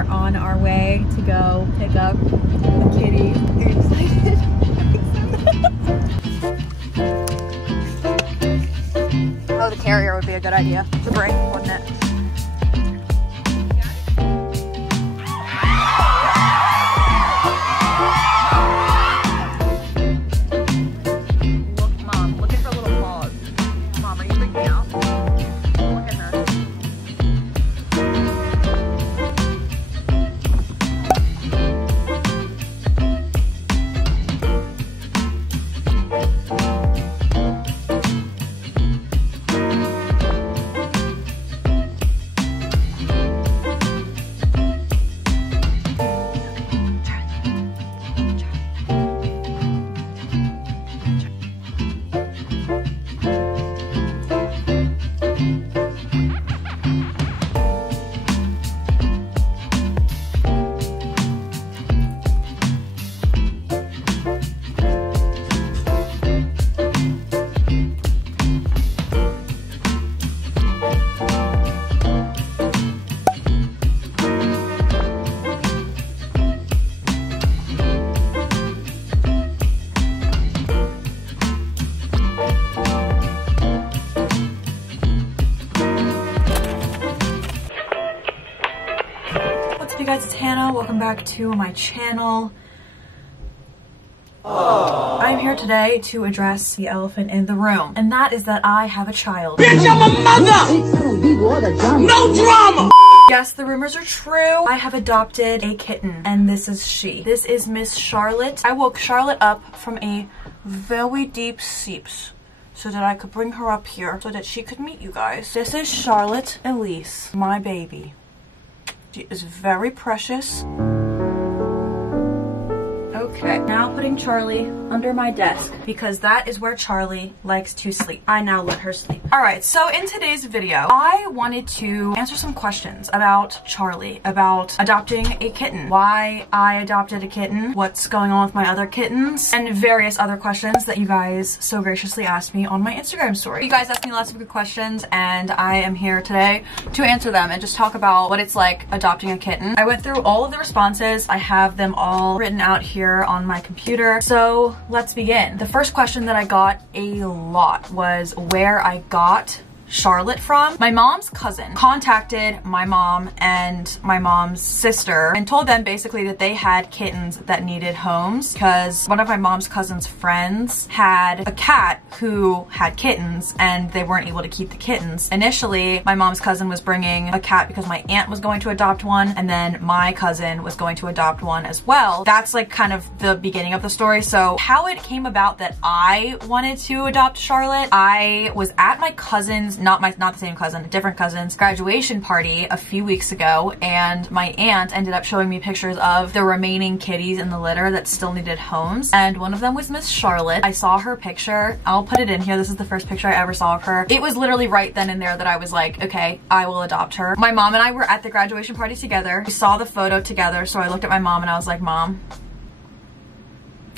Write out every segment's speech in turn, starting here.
are on our way to go pick up the kitty. Are you excited? Oh, the carrier would be a good idea to bring, wouldn't it? Hey guys, it's Hannah. Welcome back to my channel. I'm here today to address the elephant in the room, and that is that I have a child. Bitch, I'm a mother! No drama! Yes, the rumors are true. I have adopted a kitten, and this is she. This is Miss Charlotte. I woke Charlotte up from a very deep sleep so that I could bring her up here so that she could meet you guys. This is Charlotte Elise, my baby. She is very precious. Okay, now putting Charlie under my desk because that is where Charlie likes to sleep. I now let her sleep. All right, so in today's video, I wanted to answer some questions about Charlie, about adopting a kitten, why I adopted a kitten, what's going on with my other kittens, and various other questions that you guys so graciously asked me on my Instagram story. You guys asked me lots of good questions, and I am here today to answer them and just talk about what it's like adopting a kitten. I went through all of the responses. I have them all written out here on my computer. So let's begin. The first question that I got a lot was where I got Charlotte from. My mom's cousin contacted my mom and my mom's sister and told them basically that they had kittens that needed homes because one of my mom's cousin's friends had a cat who had kittens and they weren't able to keep the kittens. Initially, my mom's cousin was bringing a cat because my aunt was going to adopt one, and then my cousin was going to adopt one as well. That's like kind of the beginning of the story. So how it came about that I wanted to adopt Charlotte, I was at my cousin's, not the same cousin, a different cousin's graduation party a few weeks ago, and my aunt ended up showing me pictures of the remaining kitties in the litter that still needed homes, and one of them was Miss Charlotte. I saw her picture. I'll put it in here. This is the first picture I ever saw of her. It was literally right then and there that I was like, okay, I will adopt her. My mom and I were at the graduation party together. We saw the photo together, so I looked at my mom and I was like, Mom,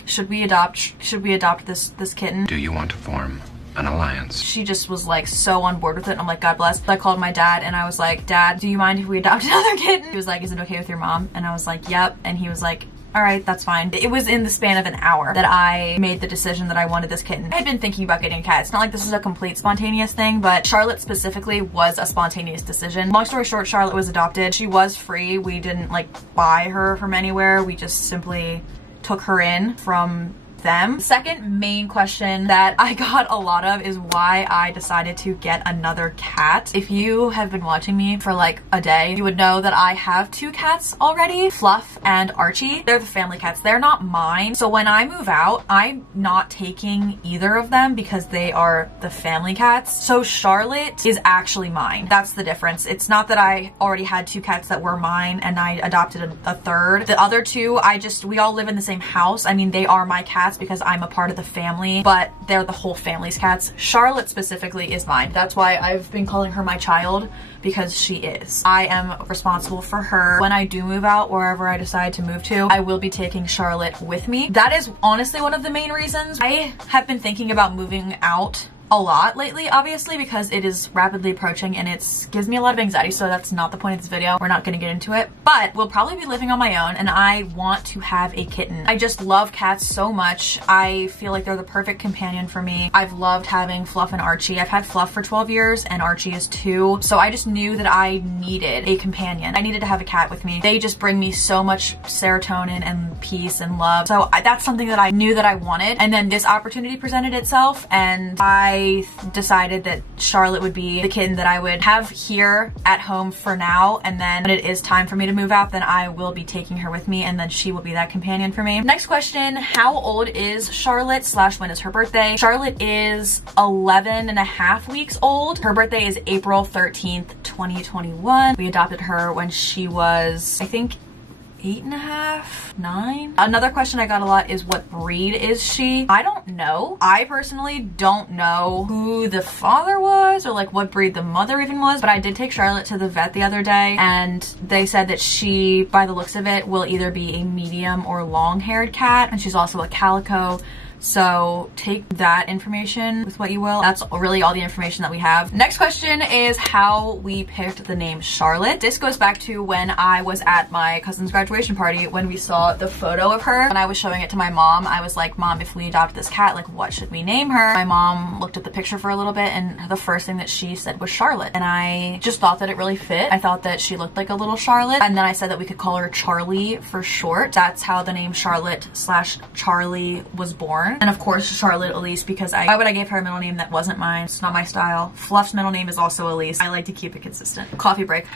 should we adopt this kitten? Do you want to form an alliance? She just was like so on board with it, and I'm like, God bless. So I called my dad and I was like, Dad, do you mind if we adopt another kitten? He was like, is it okay with your mom? And I was like, yep. And he was like, all right, that's fine. It was in the span of an hour that I made the decision that I wanted this kitten. I had been thinking about getting a cat. It's not like this is a complete spontaneous thing, but Charlotte specifically was a spontaneous decision. Long story short, Charlotte was adopted. She was free. We didn't like buy her from anywhere. We just simply took her in from them. The second main question that I got a lot of is why I decided to get another cat. If you have been watching me for like a day, you would know that I have two cats already, Fluff and Archie. They're the family cats. They're not mine. So when I move out, I'm not taking either of them because they are the family cats. So Charlotte is actually mine. That's the difference. It's not that I already had two cats that were mine and I adopted a third. The other two, we all live in the same house. I mean, they are my cats because I'm a part of the family, but they're the whole family's cats. Charlotte specifically is mine. That's why I've been calling her my child, because she is. I am responsible for her. When I do move out, wherever I decide to move to, I will be taking Charlotte with me. That is honestly one of the main reasons. I have been thinking about moving out a lot lately, obviously, because it is rapidly approaching and it gives me a lot of anxiety, so that's not the point of this video. We're not gonna get into it, but we'll probably be living on my own and I want to have a kitten. I just love cats so much. I feel like they're the perfect companion for me. I've loved having Fluff and Archie. I've had Fluff for 12 years and Archie is 2, so I just knew that I needed a companion. I needed to have a cat with me. They just bring me so much serotonin and peace and love, so that's something that I knew that I wanted. And then this opportunity presented itself and I decided that Charlotte would be the kitten that I would have here at home for now, and then when it is time for me to move out, then I will be taking her with me and then she will be that companion for me. Next question, how old is Charlotte / when is her birthday? Charlotte is 11.5 weeks old. Her birthday is April 13th, 2021. We adopted her when she was, I think, 8.5, 9. Another question I got a lot is what breed is she? I don't know. I personally don't know who the father was or like what breed the mother even was, but I did take Charlotte to the vet the other day and they said that she, by the looks of it, will either be a medium or long-haired cat, and she's also a calico. So take that information with what you will. That's really all the information that we have. Next question is how we picked the name Charlotte. This goes back to when I was at my cousin's graduation party when we saw the photo of her and I was showing it to my mom. I was like, Mom, if we adopt this cat, like what should we name her? My mom looked at the picture for a little bit and the first thing that she said was Charlotte. And I just thought that it really fit. I thought that she looked like a little Charlotte. And then I said that we could call her Charley for short. That's how the name Charlotte / Charley was born. And of course, Charlotte Elise, because why would I give her a middle name that wasn't mine? It's not my style. Fluff's middle name is also Elise. I like to keep it consistent. Coffee break.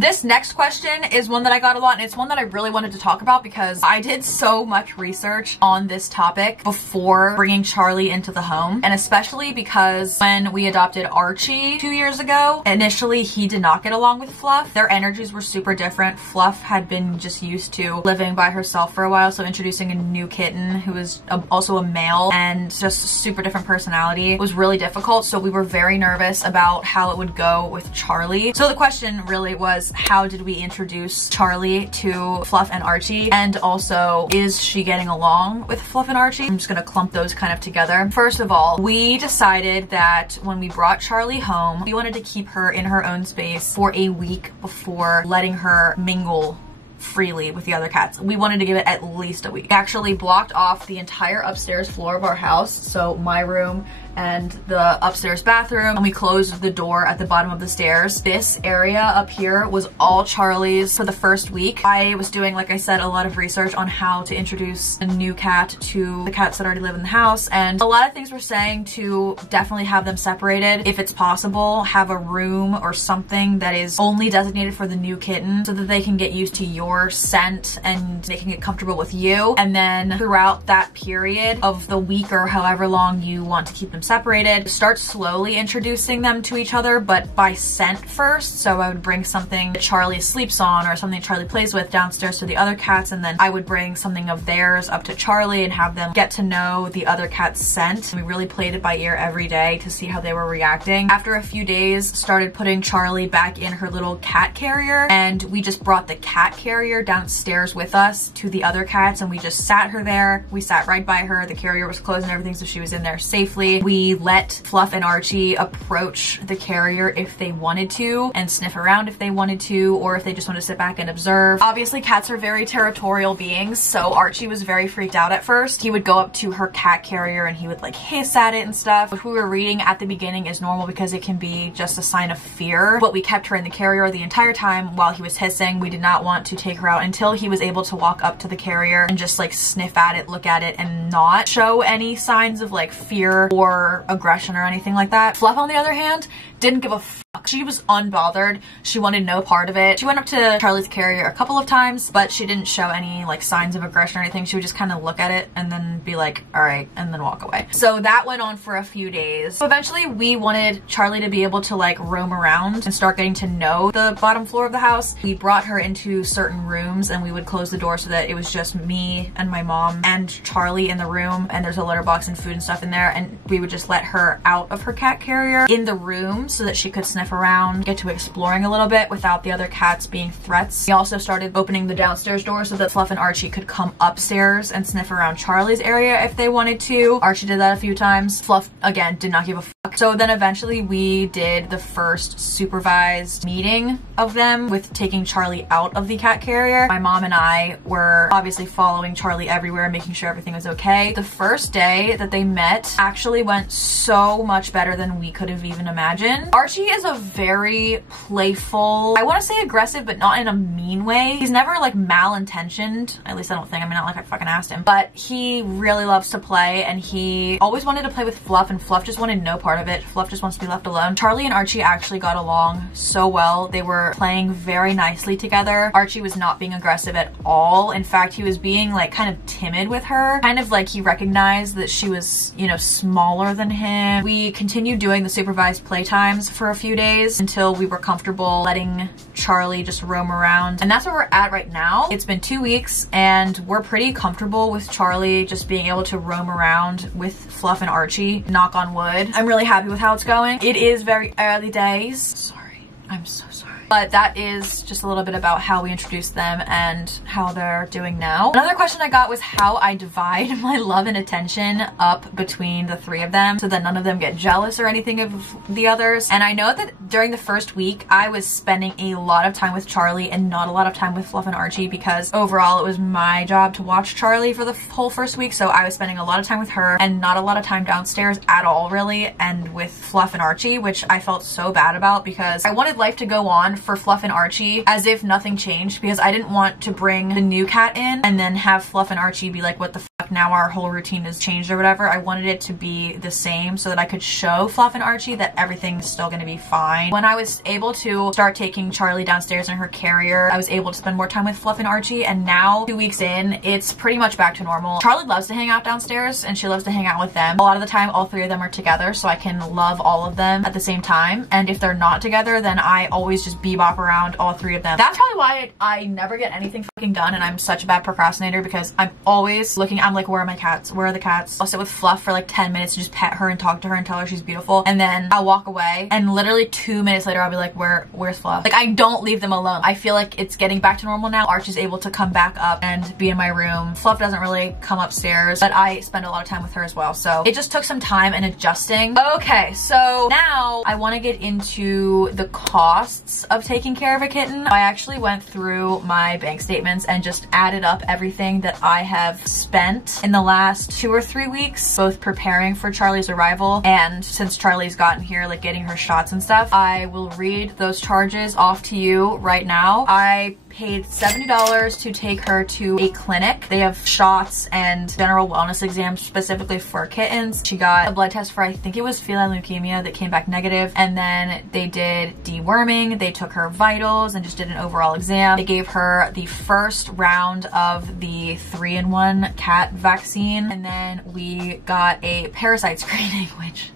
This next question is one that I got a lot, and it's one that I really wanted to talk about because I did so much research on this topic before bringing Charlie into the home, and especially because when we adopted Archie 2 years ago, initially he did not get along with Fluff. Their energies were super different. Fluff had been just used to living by herself for a while, so introducing a new kitten who was also a male and just super different personality was really difficult, so we were very nervous about how it would go with Charlie. So the question really was, how did we introduce Charlie to Fluff and Archie, and also is she getting along with Fluff and Archie? I'm just gonna clump those kind of together. First of all, we decided that when we brought Charlie home, we wanted to keep her in her own space for a week before letting her mingle freely with the other cats. We wanted to give it at least a week. We actually blocked off the entire upstairs floor of our house, so my room and the upstairs bathroom, and we closed the door at the bottom of the stairs. This area up here was all Charlie's for the first week. I was doing, like I said, a lot of research on how to introduce a new cat to the cats that already live in the house, and a lot of things were saying to definitely have them separated. If it's possible, have a room or something that is only designated for the new kitten so that they can get used to your scent and they can get comfortable with you. And then throughout that period of the week or however long you want to keep them separated, start slowly introducing them to each other, but by scent first. So I would bring something that Charlie sleeps on or something Charlie plays with downstairs to the other cats, and then I would bring something of theirs up to Charlie and have them get to know the other cat's scent. We really played it by ear every day to see how they were reacting. After a few days, started putting Charlie back in her little cat carrier, and we just brought the cat carrier downstairs with us to the other cats, and we just sat her there. We sat right by her. The carrier was closed and everything, so she was in there safely. We let Fluff and Archie approach the carrier if they wanted to and sniff around if they wanted to, or if they just wanted to sit back and observe. Obviously, cats are very territorial beings, so Archie was very freaked out at first. He would go up to her cat carrier and he would like hiss at it and stuff, which we were reading at the beginning is normal because it can be just a sign of fear. But we kept her in the carrier the entire time while he was hissing. We did not want to take her out until he was able to walk up to the carrier and just like sniff at it, look at it, and not show any signs of like fear or aggression or anything like that. Fluff, on the other hand, didn't give a fuck. She was unbothered. She wanted no part of it. She went up to Charlie's carrier a couple of times, but she didn't show any like signs of aggression or anything. She would just kind of look at it and then be like, all right, and then walk away. So that went on for a few days. So eventually we wanted Charlie to be able to like roam around and start getting to know the bottom floor of the house. We brought her into certain rooms and we would close the door so that it was just me and my mom and Charlie in the room, and there's a litter box and food and stuff in there, and we would just let her out of her cat carrier in the room so that she could sniff sniff around, get to exploring a little bit without the other cats being threats. We also started opening the downstairs door so that Fluff and Archie could come upstairs and sniff around Charley's area if they wanted to. Archie did that a few times. Fluff, again, did not give a fuck. So then eventually we did the first supervised meeting of them with taking Charley out of the cat carrier. My mom and I were obviously following Charley everywhere, making sure everything was okay. The first day that they met actually went so much better than we could have even imagined. Archie is a very playful, I want to say aggressive, but not in a mean way. He's never like malintentioned, at least I don't think. I mean, not like I fucking asked him, but he really loves to play, and he always wanted to play with Fluff, and Fluff just wanted no part of it. Fluff just wants to be left alone. Charley and Archie actually got along so well. They were playing very nicely together. Archie was not being aggressive at all. In fact, he was being like kind of timid with her, kind of like he recognized that she was, you know, smaller than him. We continued doing the supervised playtimes for a few days until we were comfortable letting Charley just roam around, and that's where we're at right now. It's been 2 weeks and we're pretty comfortable with Charley just being able to roam around with Fluff and Archie, knock on wood. I'm really happy with how it's going. It is very early days. Sorry, I'm so sorry. But that is just a little bit about how we introduced them and how they're doing now. Another question I got was how I divide my love and attention up between the three of them so that none of them get jealous or anything of the others. And I know that during the first week, I was spending a lot of time with Charley and not a lot of time with Fluff and Archie, because overall it was my job to watch Charley for the whole first week. So I was spending a lot of time with her and not a lot of time downstairs at all, really, and with Fluff and Archie, which I felt so bad about because I wanted life to go on for Fluff and Archie as if nothing changed, because I didn't want to bring the new cat in and then have Fluff and Archie be like, what the fuck, now our whole routine has changed or whatever. I wanted it to be the same so that I could show Fluff and Archie that everything's still gonna be fine. When I was able to start taking Charley downstairs in her carrier, I was able to spend more time with Fluff and Archie, and now 2 weeks in, it's pretty much back to normal. Charley loves to hang out downstairs and she loves to hang out with them. A lot of the time, all three of them are together, so I can love all of them at the same time. And if they're not together, then I always just bebop around all three of them. That's probably why I never get anything fucking done, and I'm such a bad procrastinator, because I'm always looking. I'm like, where are my cats? Where are the cats? I'll sit with Fluff for like 10 minutes and just pet her and talk to her and tell her she's beautiful, and then I'll walk away, and literally 2 minutes later I'll be like, where's Fluff? Like, I don't leave them alone. I feel like it's getting back to normal now. Archie's able to come back up and be in my room. Fluff doesn't really come upstairs, but I spend a lot of time with her as well, so it just took some time and adjusting. Okay, so now I want to get into the costs of taking care of a kitten. I actually went through my bank statements and just added up everything that I have spent in the last 2 or 3 weeks, both preparing for Charley's arrival and since Charley's gotten here, like getting her shots and stuff. I will read those charges off to you right now. I paid $70 to take her to a clinic. They have shots and general wellness exams specifically for kittens. She got a blood test for, I think it was feline leukemia, that came back negative, and then they did deworming. They took her vitals and just did an overall exam. They gave her the first round of the 3-in-1 cat vaccine, and then we got a parasite screening, which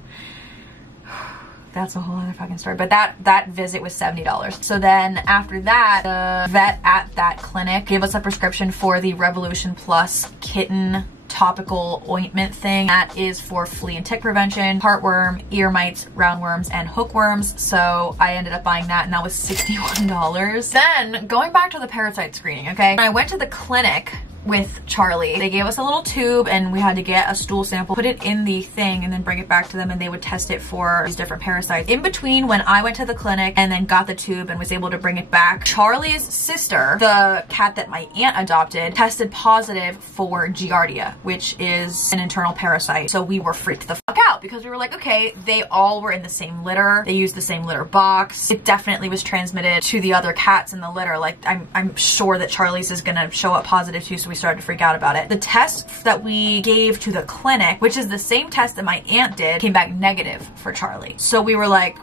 that's a whole other fucking story. But that visit was $70. So then after that, the vet at that clinic gave us a prescription for the Revolution Plus kitten topical ointment thing. That is for flea and tick prevention, heartworm, ear mites, roundworms, and hookworms. So I ended up buying that, and that was $61. Then going back to the parasite screening, okay? I went to the clinic with Charley. They gave us a little tube and we had to get a stool sample, put it in the thing, and then bring it back to them, and they would test it for these different parasites. In between when I went to the clinic and then got the tube and was able to bring it back, Charley's sister, the cat that my aunt adopted, tested positive for Giardia, which is an internal parasite. So we were freaked the fuck out because we were like, okay, they all were in the same litter. They used the same litter box. It definitely was transmitted to the other cats in the litter. Like, I'm sure that Charley's is gonna show up positive too, so we started to freak out about it. The test that we gave to the clinic, which is the same test that my aunt did, came back negative for Charley. So we were like,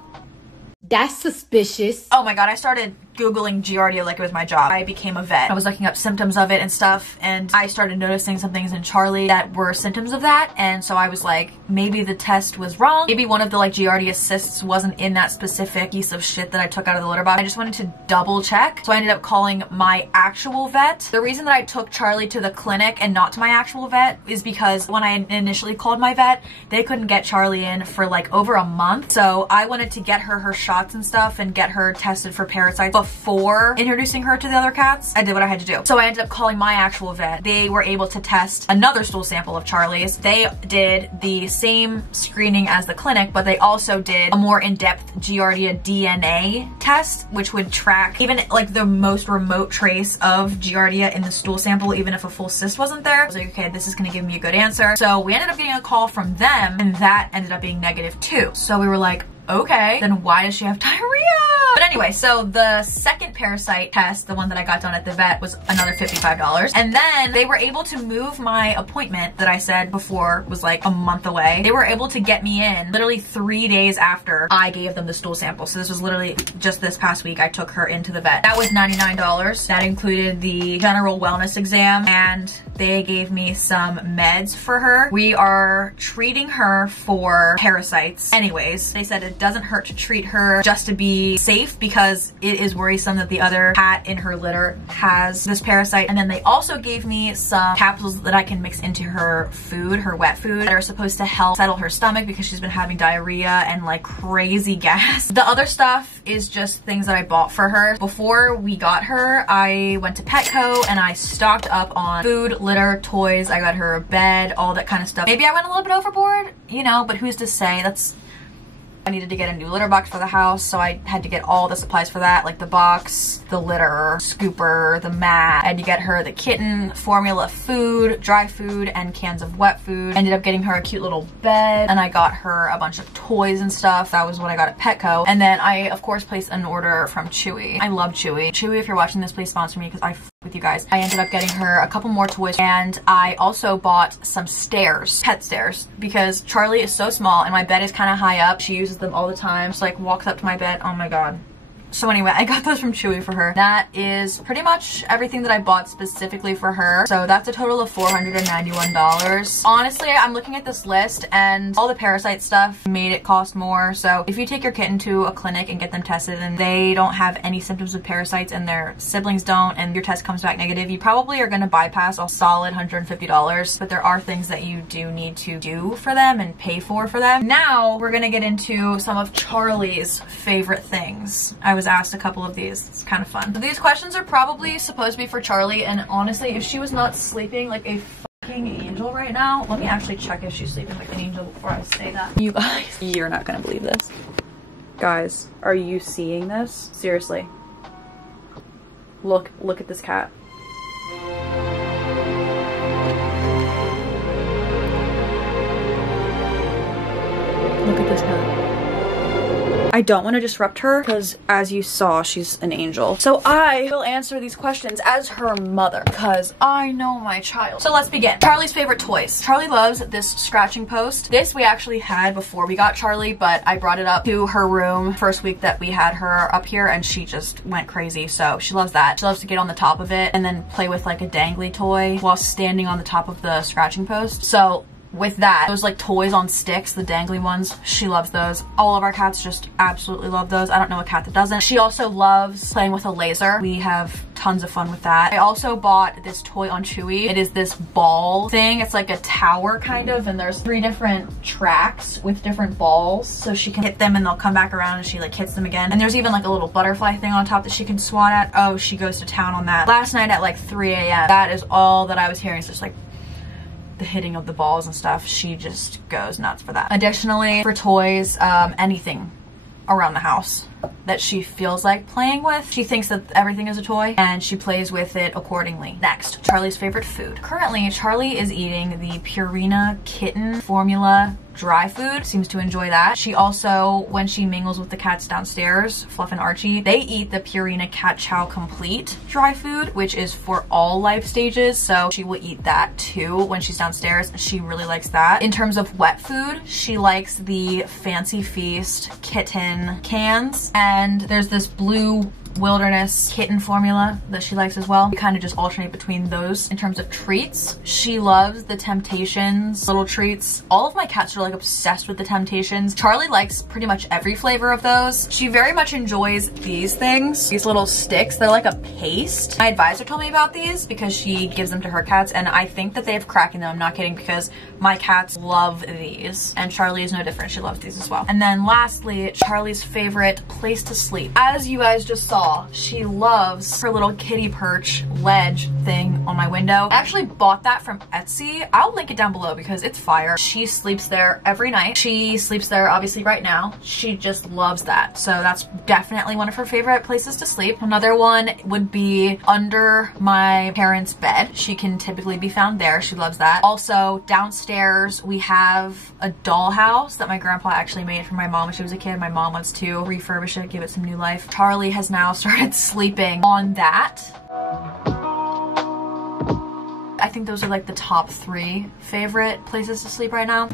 that's suspicious. Oh my god, I started Googling Giardia like it was my job. I became a vet. I was looking up symptoms of it and stuff, and I started noticing some things in Charley that were symptoms of that, and so I was like, maybe the test was wrong. Maybe one of the like Giardia cysts wasn't in that specific piece of shit that I took out of the litter box. I just wanted to double check, so I ended up calling my actual vet. The reason that I took Charley to the clinic and not to my actual vet is because when I initially called my vet, they couldn't get Charley in for like over a month, so I wanted to get her shots and stuff and get her tested for parasites before introducing her to the other cats. I did what I had to do. So I ended up calling my actual vet. They were able to test another stool sample of Charley's. They did the same screening as the clinic, but they also did a more in-depth Giardia DNA test, which would track even like the most remote trace of Giardia in the stool sample, even if a full cyst wasn't there. I was like, okay, this is gonna give me a good answer. So we ended up getting a call from them, and that ended up being negative too. So we were like, okay, then why does she have diarrhea? But anyway, so the second parasite test, the one that I got done at the vet, was another $55. And then they were able to move my appointment that I said before was like a month away. They were able to get me in literally 3 days after I gave them the stool sample. So this was literally just this past week I took her into the vet. That was $99. That included the general wellness exam, and they gave me some meds for her. We are treating her for parasites anyways. They said it doesn't hurt to treat her just to be safe, because it is worrisome that the other cat in her litter has this parasite. And then they also gave me some capsules that I can mix into her food, her wet food, that are supposed to help settle her stomach because she's been having diarrhea and like crazy gas. The other stuff is just things that I bought for her. Before we got her, I went to Petco and I stocked up on food, litter, toys. I got her a bed, all that kind of stuff. Maybe I went a little bit overboard, you know, but who's to say? I needed to get a new litter box for the house, so I had to get all the supplies for that, like the box, the litter, scooper, the mat. I had to get her the kitten, formula food, dry food, and cans of wet food. Ended up getting her a cute little bed, and I got her a bunch of toys and stuff. That was what I got at Petco. And then I, of course, placed an order from Chewy. I love Chewy. Chewy, if you're watching this, please sponsor me, because I f with you guys. I ended up getting her a couple more toys, and I also bought some stairs, pet stairs, because Charley is so small and my bed is kind of high up. She uses them all the time. She like walks up to my bed. Oh my god. So anyway, I got those from Chewy for her. That is pretty much everything that I bought specifically for her. So that's a total of $491. Honestly, I'm looking at this list and all the parasite stuff made it cost more. So if you take your kitten to a clinic and get them tested and they don't have any symptoms of parasites and their siblings don't, and your test comes back negative, you probably are going to bypass a solid $150. But there are things that you do need to do for them and pay for them. Now we're going to get into some of Charley's favorite things. I was asked a couple of these. It's kind of fun. So these questions are probably supposed to be for Charley, and honestly, if she was not sleeping like a fucking angel right now, let me actually check if she's sleeping like an angel before I say that. You guys, you're not gonna believe this. Guys, are you seeing this? Seriously. Look at this cat. Look at this cat. I don't want to disrupt her because, as you saw, she's an angel. So I will answer these questions as her mother because I know my child. So let's begin. Charley's favorite toys. Charley loves this scratching post. This we actually had before we got Charley, but I brought it up to her room first week that we had her up here and she just went crazy. So she loves that. She loves to get on the top of it and then play with like a dangly toy while standing on the top of the scratching post. So with that, those like toys on sticks, the dangly ones, she loves those. All of our cats just absolutely love those. I don't know a cat that doesn't. She also loves playing with a laser. We have tons of fun with that. I also bought this toy on Chewy. It is this ball thing. It's like a tower kind of, and there's 3 different tracks with different balls, so she can hit them and they'll come back around and she like hits them again. And there's even like a little butterfly thing on top that she can swat at. Oh, she goes to town on that. Last night at like 3 a.m. That is all that I was hearing. It's just like the hitting of the balls and stuff. She just goes nuts for that. Additionally, for toys, anything around the house that she feels like playing with, she thinks that everything is a toy and she plays with it accordingly. Next, Charley's favorite food. Currently, Charley is eating the Purina kitten formula dry food. Seems to enjoy that. She also, when she mingles with the cats downstairs, Fluff and Archie, they eat the Purina Cat Chow Complete dry food, which is for all life stages. So she will eat that too when she's downstairs. She really likes that. In terms of wet food, she likes the Fancy Feast kitten cans. And there's this blue wilderness kitten formula that she likes as well. We kind of just alternate between those in terms of treats. She loves the Temptations little treats. All of my cats are like obsessed with the Temptations. Charley likes pretty much every flavor of those. She very much enjoys these things, these little sticks. They're like a paste. My advisor told me about these because she gives them to her cats, and I think that they have crack in them. I'm not kidding, because my cats love these, and Charley is no different. She loves these as well. And then lastly, Charley's favorite place to sleep. As you guys just saw, she loves her little kitty perch ledge thing on my window. I actually bought that from Etsy. I'll link it down below because it's fire. She sleeps there every night. She sleeps there obviously right now. She just loves that. So that's definitely one of her favorite places to sleep. Another one would be under my parents' bed. She can typically be found there. She loves that. Also, downstairs we have a dollhouse that my grandpa actually made for my mom when she was a kid. My mom wants to refurbish it, give it some new life. Charley has now started sleeping on that. I think those are like the top 3 favorite places to sleep right now.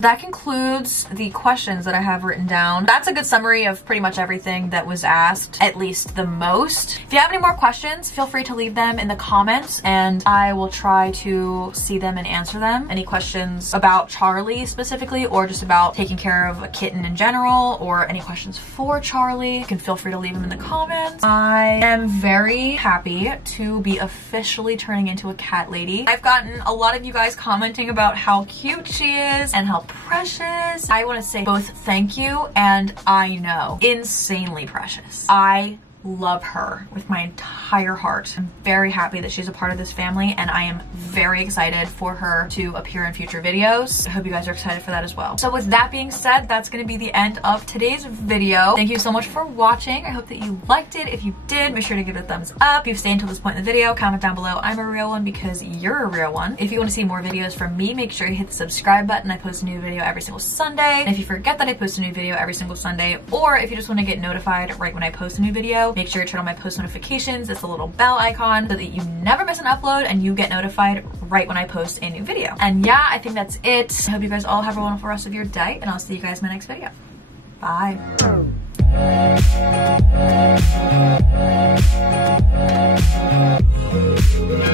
That concludes the questions that I have written down. That's a good summary of pretty much everything that was asked, at least the most. If you have any more questions, feel free to leave them in the comments and I will try to see them and answer them. Any questions about Charley specifically, or just about taking care of a kitten in general, or any questions for Charley, you can feel free to leave them in the comments. I am very happy to be officially turning into a cat lady. I've gotten a lot of you guys commenting about how cute she is and how precious. I want to say both thank you and I know insanely precious. I love her with my entire heart. I'm very happy that she's a part of this family, and I am very excited for her to appear in future videos. I hope you guys are excited for that as well. So with that being said, that's going to be the end of today's video. Thank you so much for watching. I hope that you liked it. If you did, make sure to give it a thumbs up. If you've stayed until this point in the video, comment down below I'm a real one because you're a real one. If you want to see more videos from me, make sure you hit the subscribe button. I post a new video every single Sunday. And if you forget that I post a new video every single Sunday, or if you just want to get notified right when I post a new video, make sure you turn on my post notifications. It's a little bell icon so that you never miss an upload and you get notified right when I post a new video. And yeah, I think that's it. I hope you guys all have a wonderful rest of your day, and I'll see you guys in my next video.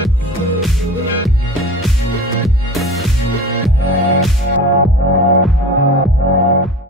Bye.